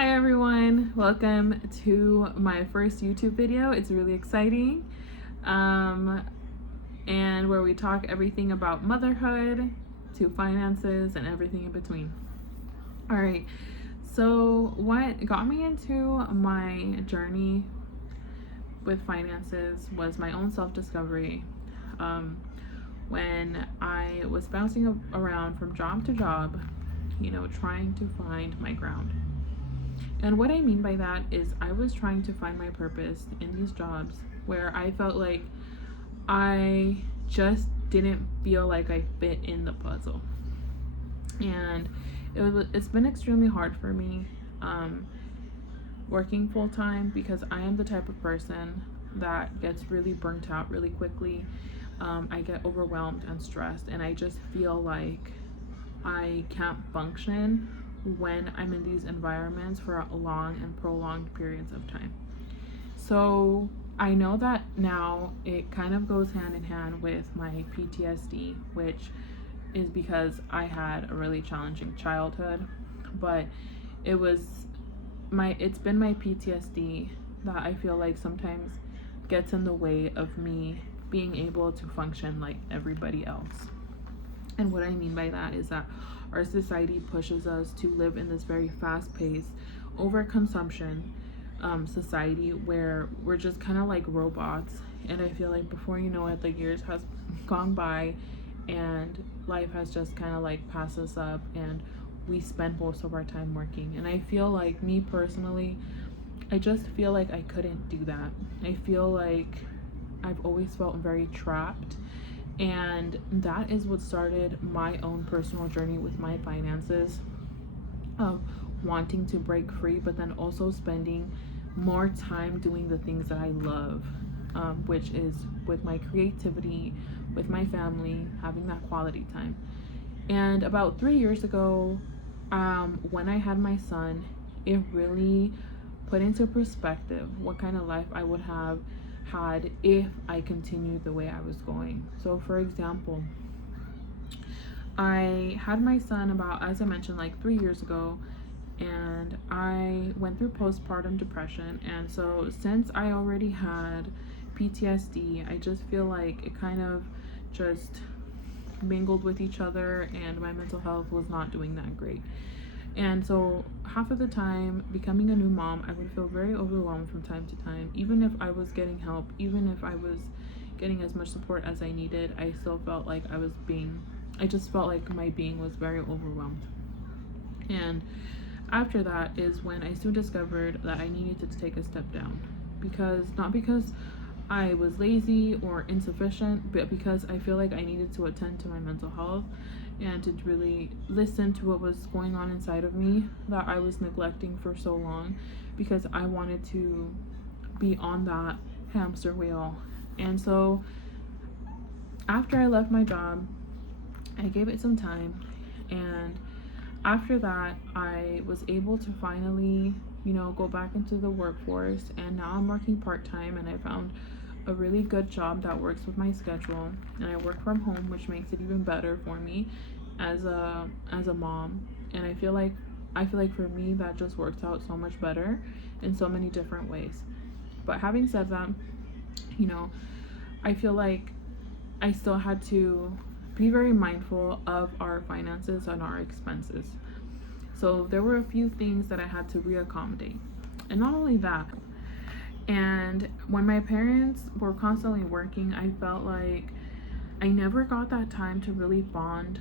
Hi everyone, welcome to my first YouTube video. It's really exciting, and where we talk everything about motherhood to finances and everything in between. All right, so what got me into my journey with finances was my own self-discovery. When I was bouncing around from job to job, trying to find my ground. And what I mean by that is I was trying to find my purpose in these jobs where I felt like I just didn't feel like I fit in the puzzle. And it's been extremely hard for me working full time because I am the type of person that gets really burnt out really quickly. I get overwhelmed and stressed, and I just feel like I can't function when I'm in these environments for long and prolonged periods of time. So I know that now it kind of goes hand in hand with my PTSD, which is because I had a really challenging childhood, but it's been my PTSD that I feel like sometimes gets in the way of me being able to function like everybody else. And what I mean by that is that our society pushes us to live in this very fast-paced, overconsumption society where we're just kind of like robots. And I feel like before you know it, the years has gone by and life has just kind of like passed us up, and we spend most of our time working. And I feel like, me personally, I just feel like I couldn't do that. I feel like I've always felt very trapped, and that is what started my own personal journey with my finances, of wanting to break free, but then also spending more time doing the things that I love, which is with my creativity, with my family, having that quality time. And about 3 years ago, when I had my son, it really put into perspective what kind of life I would have had if I continued the way I was going. So for example, I had my son about, as I mentioned, like 3 years ago, and I went through postpartum depression. And so since I already had PTSD, I just feel like it kind of just mingled with each other, and my mental health was not doing that great. And so half of the time, becoming a new mom, I would feel very overwhelmed from time to time. Even if I was getting help, even if I was getting as much support as I needed, I still felt like I just felt like my being was very overwhelmed. And after that is when I soon discovered that I needed to take a step down. Not because I was lazy or insufficient, but because I feel like I needed to attend to my mental health and to really listen to what was going on inside of me that I was neglecting for so long, because I wanted to be on that hamster wheel. And so after I left my job, I gave it some time, and after that I was able to finally go back into the workforce. And now I'm working part-time, and I found a really good job that works with my schedule, and I work from home, which makes it even better for me as a mom. And I feel like for me that just works out so much better in so many different ways. But having said that, I feel like I still had to be very mindful of our finances and our expenses. So there were a few things that I had to reaccommodate. And not only that, and when my parents were constantly working, I felt like I never got that time to really bond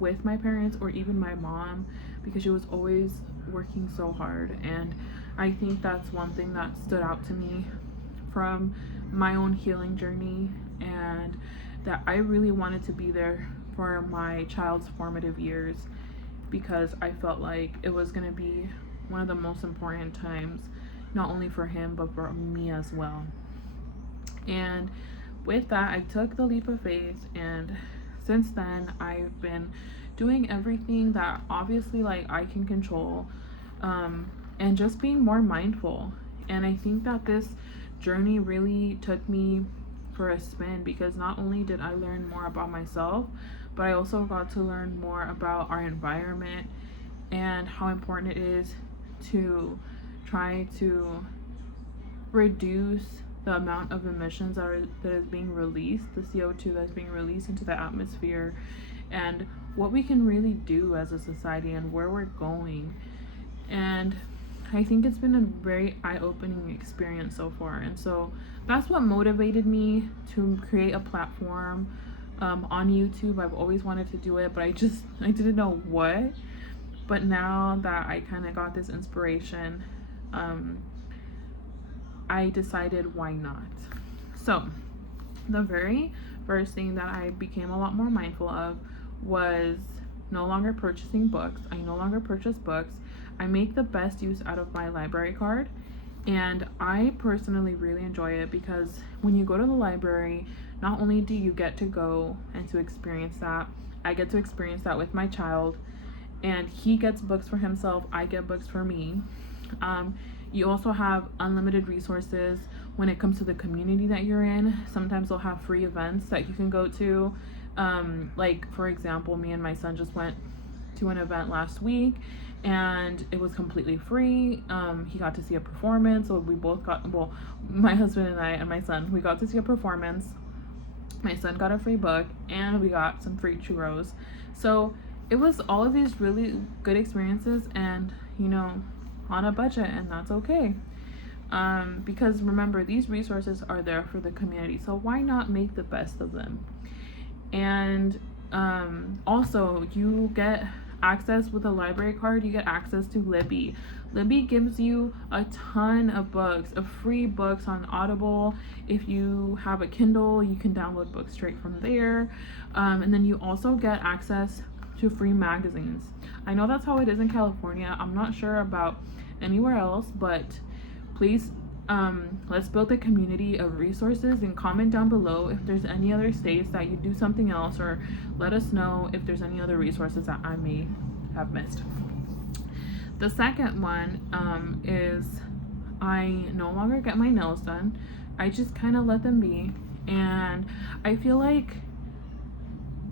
with my parents or even my mom, because she was always working so hard. And I think that's one thing that stood out to me from my own healing journey, and that I really wanted to be there for my child's formative years, because I felt like it was going to be one of the most important times, not only for him but for me as well. And with that, I took the leap of faith, and since then I've been doing everything that obviously like I can control, and just being more mindful. And I think that this journey really took me for a spin, because not only did I learn more about myself, but I also got to learn more about our environment and how important it is to try to reduce the amount of emissions that is being released, the CO2 that's being released into the atmosphere, and what we can really do as a society and where we're going. And I think it's been a very eye-opening experience so far. And so that's what motivated me to create a platform on YouTube. I've always wanted to do it, but I didn't know what. But now that I kind of got this inspiration, I decided why not. So the very first thing that I became a lot more mindful of was no longer purchasing books. I no longer purchase books. I make the best use out of my library card, and I personally really enjoy it because when you go to the library, not only do you get to go and to experience that, I get to experience that with my child, and he gets books for himself, I get books for me. You also have unlimited resources when it comes to the community that you're in. Sometimes they'll have free events that you can go to. Like, for example, me and my son just went to an event last week, and it was completely free. He got to see a performance, so we both got, well, my husband and I and my son, we got to see a performance. My son got a free book, and we got some free churros. So it was all of these really good experiences, and on a budget, and that's okay. Because remember, these resources are there for the community, so why not make the best of them? And also, you get access with a library card. You get access to Libby. Libby gives you a ton of books, of free books on Audible. If you have a Kindle, you can download books straight from there. And then you also get access to free magazines. I know that's how it is in California. I'm not sure about anywhere else, but please, let's build a community of resources, and comment down below if there's any other states that you do something else, or let us know if there's any other resources that I may have missed. The second one is I no longer get my nails done. I just kind of let them be, and I feel like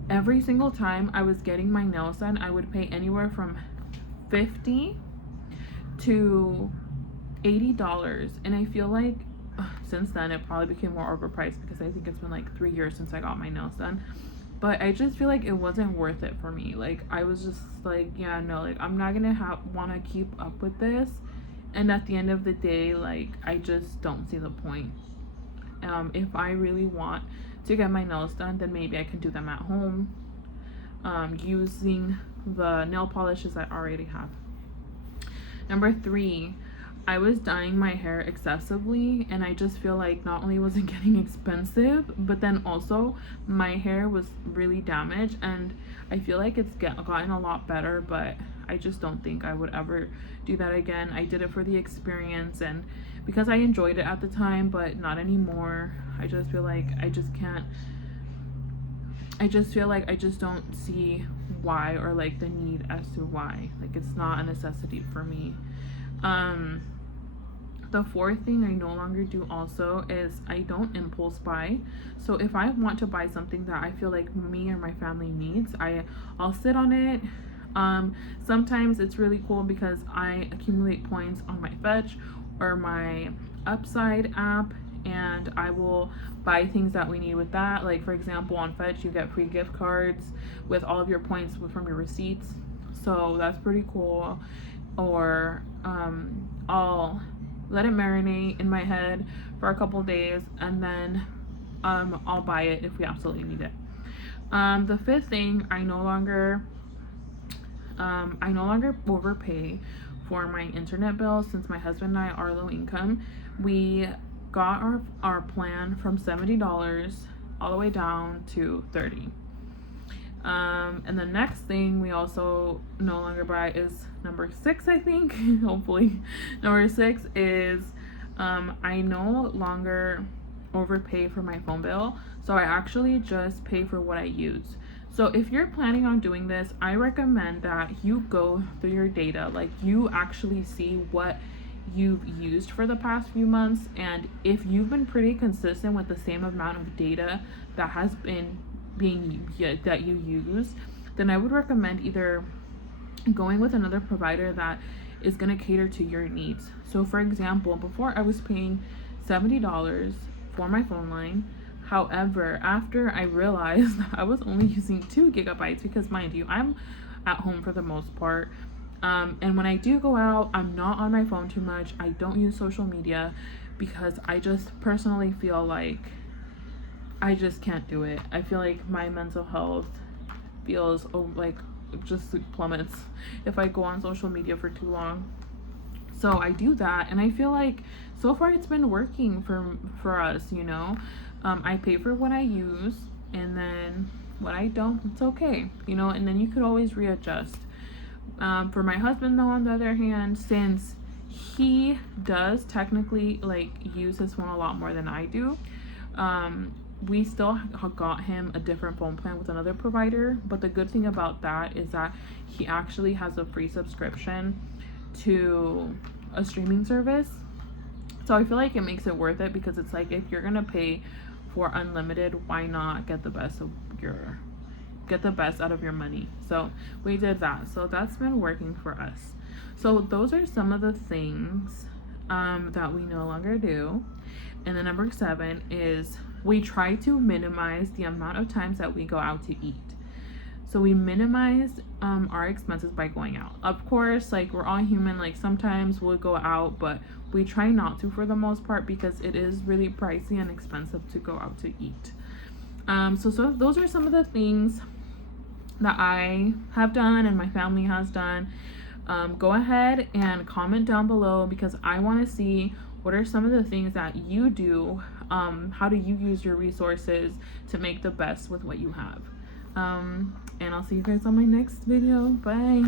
every single time I was getting my nails done, I would pay anywhere from $50 to $80, and I feel like since then it probably became more overpriced because I think it's been like 3 years since I got my nails done. But I just feel like it wasn't worth it for me. Like, I was just like, yeah, no, like, I'm not gonna want to keep up with this, and at the end of the day, like, I just don't see the point. If I really want to get my nails done, then maybe I can do them at home, using the nail polishes I already have. Number 3, I was dyeing my hair excessively, and I just feel like not only was it getting expensive, but then also my hair was really damaged, and I feel like it's gotten a lot better, but I just don't think I would ever do that again. I did it for the experience and because I enjoyed it at the time, but not anymore. I just feel like I just can't, I just feel like I just don't see why, or like the need as to why. Like, it's not a necessity for me. The fourth thing I no longer do also is I don't impulse buy. So if I want to buy something that I feel like me or my family needs, I'll sit on it. Sometimes it's really cool because I accumulate points on my Fetch or my Upside app, and I will buy things that we need with that. Like, for example, on Fetch you get free gift cards with all of your points from your receipts, so that's pretty cool. Or I'll let it marinate in my head for a couple days, and then I'll buy it if we absolutely need it. The fifth thing, I no longer overpay for my internet bill. Since my husband and I are low income, we got our plan from $70 all the way down to $30. And the next thing we also no longer buy is number 6, I think. Hopefully. Number 6 is I no longer overpay for my phone bill, so I actually just pay for what I use. So if you're planning on doing this, I recommend that you go through your data, like you actually see what you've used for the past few months, and if you've been pretty consistent with the same amount of data that has been that you use, then I would recommend either going with another provider that is going to cater to your needs. So for example, before I was paying $70 for my phone line. However, after I realized that I was only using 2 GB, because mind you, I'm at home for the most part. And when I do go out, I'm not on my phone too much. I don't use social media because I just personally feel like I just can't do it. I feel like my mental health feels like just plummets if I go on social media for too long. So I do that, and I feel like so far it's been working for us, you know. I pay for what I use, and then what I don't, it's okay, you know. And then you could always readjust. For my husband, though, on the other hand, since he does technically like use his phone a lot more than I do, we still got him a different phone plan with another provider. But the good thing about that is that he actually has a free subscription to a streaming service. So I feel like it makes it worth it, because it's like, if you're gonna pay for unlimited, why not get the best out of your money? So we did that. So that's been working for us. So those are some of the things that we no longer do. And then number 7 is we try to minimize the amount of times that we go out to eat. So we minimize our expenses by going out. Of course, like, we're all human. Like, sometimes we'll go out, but we try not to for the most part, because it is really pricey and expensive to go out to eat. So those are some of the things that I have done and my family has done. Go ahead and comment down below, because I want to see what are some of the things that you do. How do you use your resources to make the best with what you have? And I'll see you guys on my next video. Bye.